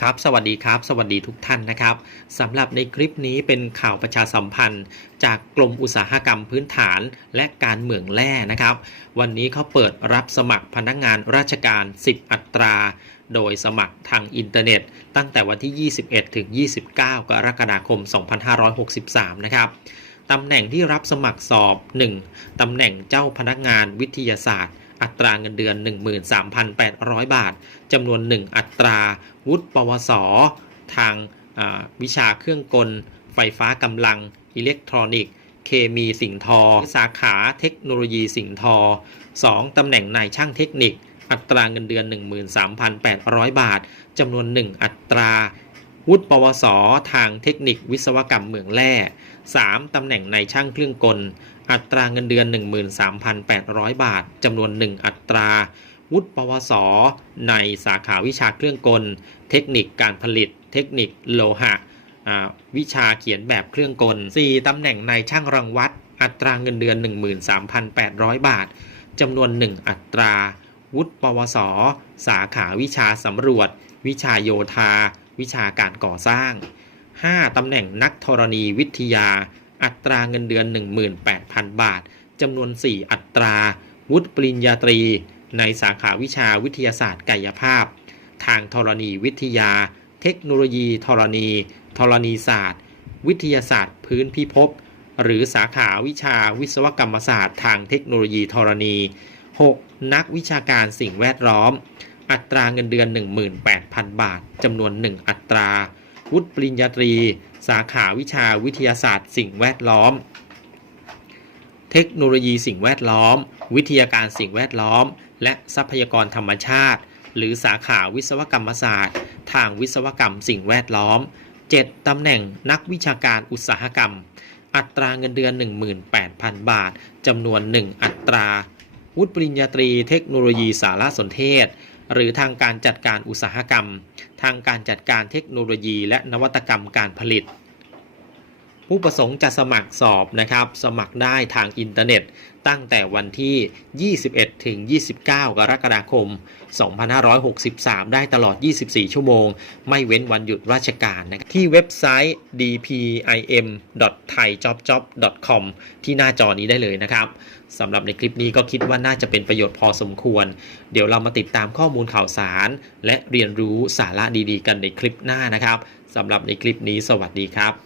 ครับสวัสดีครับ สวัสดีทุกท่านนะครับสำหรับในคลิปนี้เป็นข่าวประชาสัมพันธ์ จากกรมอุตสาหกรรมพื้นฐานและการเมืองแร่นะครับ วันนี้เขาเปิดรับสมัครพนักงานราชการ 10 อัตรา โดยสมัครทางอินเทอร์เน็ต ตั้งแต่วันที่ 21 ถึง 29 กรกฎาคม 2563 นะครับตำแหน่งที่รับสมัครสอบ 1. ตำแหน่งเจ้าพนักงานวิทยาศาสตร์ อัตราเงินเดือน 13,800 บาทจำนวน 1 อัตรา วุฒิปวส ทางวิชาเครื่องกล ไฟฟ้ากำลัง อิเล็กทรอนิกส์ เคมีสิ่งทอ สาขาเทคโนโลยีสิ่งทอ 2. ตำแหน่งนายช่างเทคนิค อัตราเงินเดือน 13,800 บาทจำนวน 1 อัตราวุฒิปวส ทางเทคนิควิศวกรรมเมืองแร่ 3. ตำแหน่งนายช่างเครื่องกล อัตราเงินเดือน 13,800 บาทจำนวน 1 อัตรา วุฒิปวส ในสาขาวิชาเครื่องกล เทคนิคการผลิต เทคนิคโลหะอ่าวิชาเขียนแบบเครื่องกล 4. ตำแหน่งนายช่างรังวัด อัตราเงินเดือน 13,800 บาทจำนวน 1 อัตรา วุฒิปวส สาขาวิชาสำรวจ วิชาโยธา วิชาการก่อสร้าง 5. ตำแหน่งนักธรณีวิทยา อัตราเงินเดือน 18,000 บาทจำนวน 4 อัตรา วุฒิปริญญาตรี ในสาขาวิชาวิทยาศาสตร์กายภาพ ทางธรณีวิทยา เทคโนโลยีธรณี ธรณีศาสตร์ วิทยาศาสตร์พื้นพิภพหรือสาขาวิชาวิศวกรรมศาสตร์ทางเทคโนโลยีธรณี 6. นักวิชาการสิ่งแวดล้อม อัตราเงินเดือน 18,000 บาทจำนวน 1 อัตรา วุฒิปริญญาตรี สาขาวิชาวิทยาศาสตร์ สิ่งแวดล้อม เทคโนโลยีสิ่งแวดล้อม วิทยาการสิ่งแวดล้อม และทรัพยากรธรรมชาติ หรือสาขาวิศวกรรมศาสตร์ ทางวิศวกรรมสิ่งแวดล้อม 7. ตำแหน่งนักวิชาการอุตสาหกรรม อัตราเงินเดือน 18,000 บาทจำนวน 1 อัตราวุฒิปริญญาตรีเทคโนโลยีสารสนเทศ หรือทางการจัดการอุตสาหกรรม ทางการจัดการเทคโนโลยีและนวัตกรรมการผลิต ผู้ประสงค์จะสมัครสอบนะครับ สมัครได้ทางอินเทอร์เน็ต ตั้งแต่วันที่ 21 ถึง 29 กรกฎาคม 2563 ได้ตลอด 24 ชั่วโมง ไม่เว้นวันหยุดราชการนะครับที่เว็บไซต์ dpim.thaijobjob.com ที่หน้าจอนี้ได้เลยนะครับสำหรับในคลิปนี้ก็คิดว่าน่าจะเป็นประโยชน์พอสมควร เดี๋ยวเรามาติดตามข้อมูลข่าวสาร และเรียนรู้สาระดีๆ กันในคลิปหน้านะครับสำหรับในคลิปนี้สวัสดีครับ